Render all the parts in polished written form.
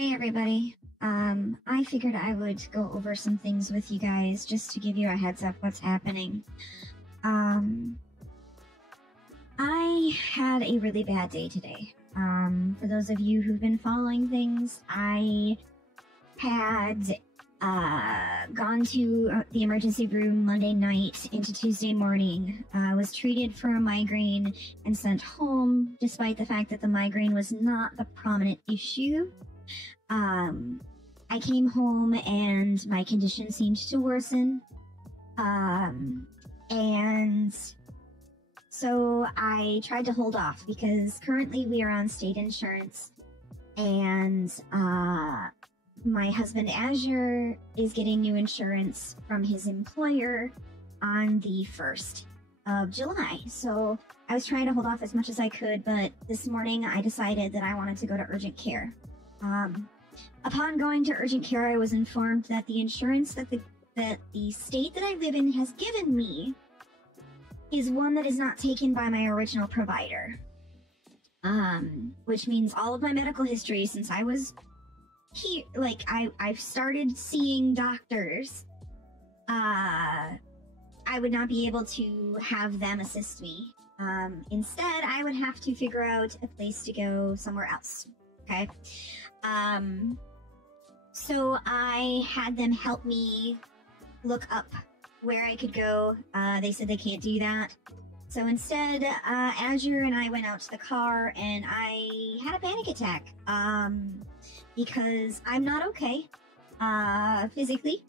Hey everybody. I figured I would go over some things with you guys just to give you a heads up what's happening. I had a really bad day today. For those of you who've been following things, I had gone to the emergency room Monday night into Tuesday morning, was treated for a migraine and sent home despite the fact that the migraine was not the prominent issue. I came home and my condition seemed to worsen. And so I tried to hold off because currently we are on state insurance and, my husband Azure is getting new insurance from his employer on the 1st of July. So I was trying to hold off as much as I could, but this morning I decided that I wanted to go to urgent care. Upon going to urgent care, I was informed that the insurance that the state that I live in has given me is one that is not taken by my original provider. Which means all of my medical history since I was here, like I've started seeing doctors, I would not be able to have them assist me. Instead, I would have to figure out a place to go somewhere else. Okay. So I had them help me look up where I could go. They said they can't do that. So instead, Azure and I went out to the car and I had a panic attack. Because I'm not okay, physically.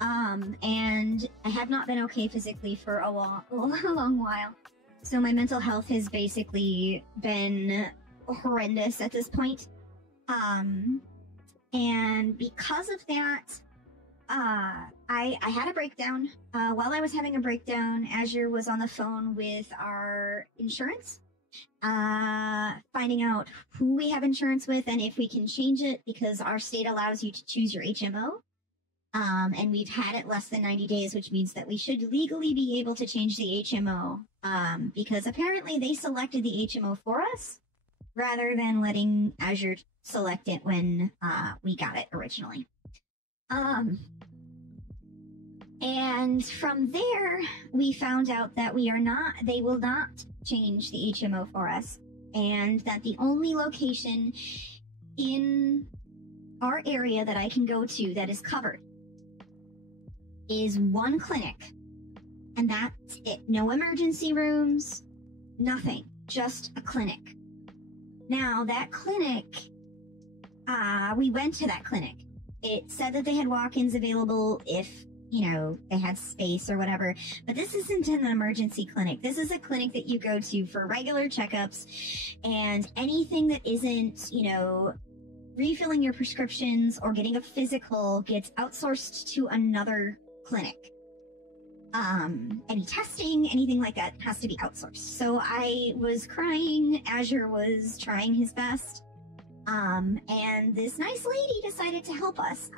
And I have not been okay physically for a long while. So my mental health has basically been horrendous at this point. And because of that, I had a breakdown. While I was having a breakdown, Azure was on the phone with our insurance, finding out who we have insurance with and if we can change it because our state allows you to choose your HMO. And we've had it less than 90 days, which means that we should legally be able to change the HMO, because apparently they selected the HMO for us rather than letting Azure select it when we got it originally. And from there, we found out that they will not change the HMO for us, and that the only location in our area that I can go to that is covered is one clinic, and that's it. No emergency rooms, nothing, just a clinic. Now, that clinic, we went to that clinic. It said that they had walk-ins available if, they had space or whatever. But this isn't an emergency clinic. This is a clinic that you go to for regular checkups, and anything that isn't, refilling your prescriptions or getting a physical gets outsourced to another clinic. Any testing, anything like that has to be outsourced. So I was crying. Azure was trying his best. And this nice lady decided to help us.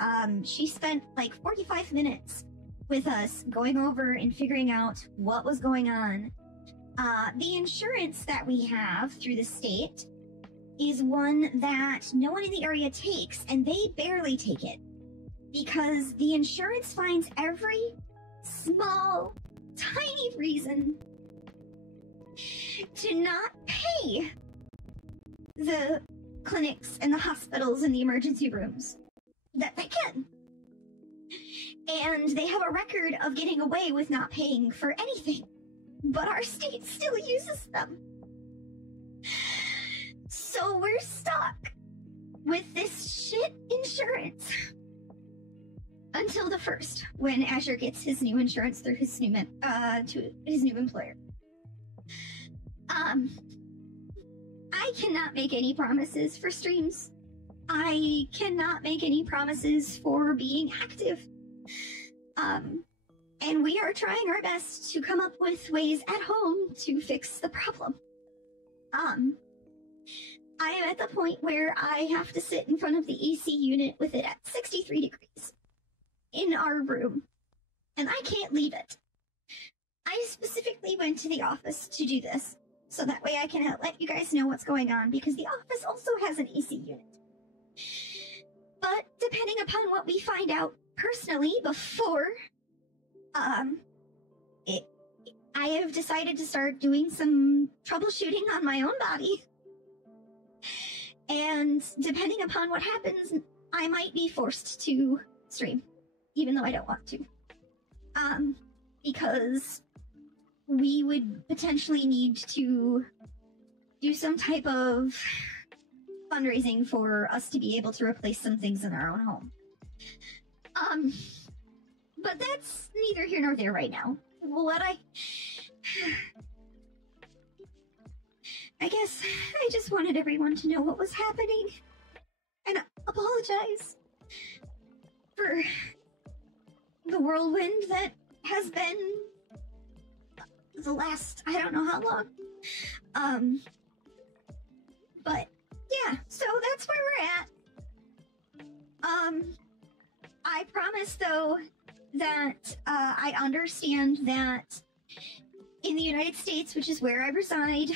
She spent like 45 minutes with us going over and figuring out what was going on. The insurance that we have through the state is one that no one in the area takes, and they barely take it because the insurance finds every small, tiny reason to not pay the clinics and the hospitals and the emergency rooms that they can. And they have a record of getting away with not paying for anything, but our state still uses them. So we're stuck with this shit insurance until the 1st, when Azure gets his new insurance through his new employer. I cannot make any promises for streams. I cannot make any promises for being active. And we are trying our best to come up with ways at home to fix the problem. I am at the point where I have to sit in front of the AC unit with it at 63 degrees in our room, and I can't leave it. I specifically went to the office to do this, so that way I can let you guys know what's going on, because the office also has an AC unit. upon what we find out personally before, I have decided to start doing some troubleshooting on my own body. And depending upon what happens, I might be forced to stream, even though I don't want to. Because we would potentially need to do some type of fundraising for us to be able to replace some things in our own home. But that's neither here nor there right now. I guess I just wanted everyone to know what was happening and apologize for the whirlwind that has been the last, I don't know how long. But yeah, so that's where we're at. I promise though that I understand that in the United States, which is where I reside,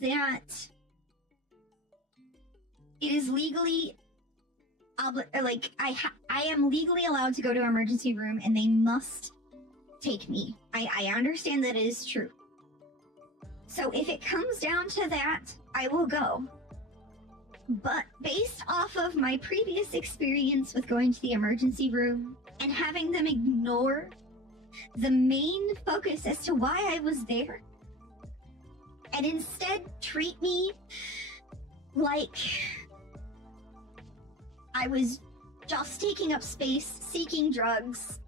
that it is legally I am legally allowed to go to an emergency room and they must take me. I understand that it is true. So if it comes down to that, I will go. But based off of my previous experience with going to the emergency room and having them ignore the main focus as to why I was there, and instead treat me like I was just taking up space, seeking drugs,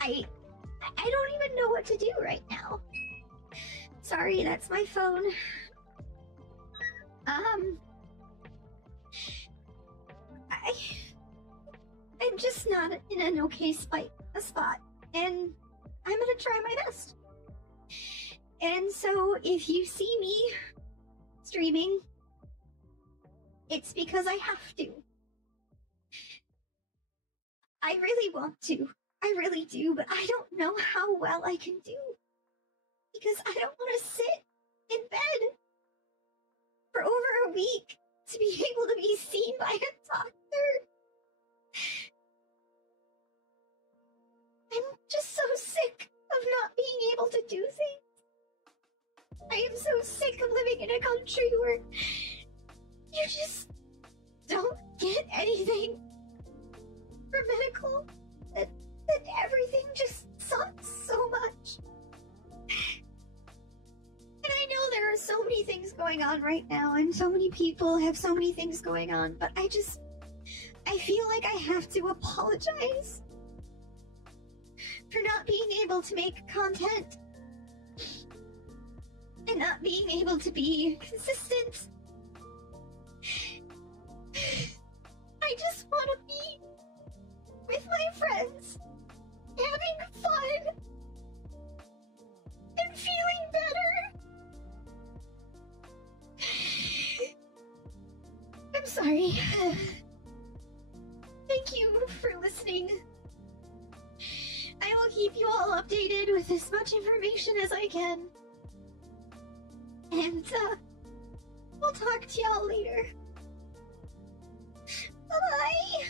I don't even know what to do right now. Sorry, that's my phone. I'm just not in an okay spot, and I'm gonna try my best. And so, if you see me streaming, it's because I have to. I really want to. I really do, but I don't know how well I can do. Because I don't want to sit in bed for over a week to be able to be seen by a doctor. I'm just so sick of not being able to do things. I am so sick of living in a country where you just don't get anything for medical. That everything just sucks so much. And I know there are so many things going on right now, and so many people have so many things going on, but I feel like I have to apologize for not being able to make content and not being able to be consistent. I just want to be with my friends, having fun, and feeling better. I'm sorry. Thank you for listening. I will keep you all updated with as much information as I can. And, we'll talk to y'all later. Bye-bye.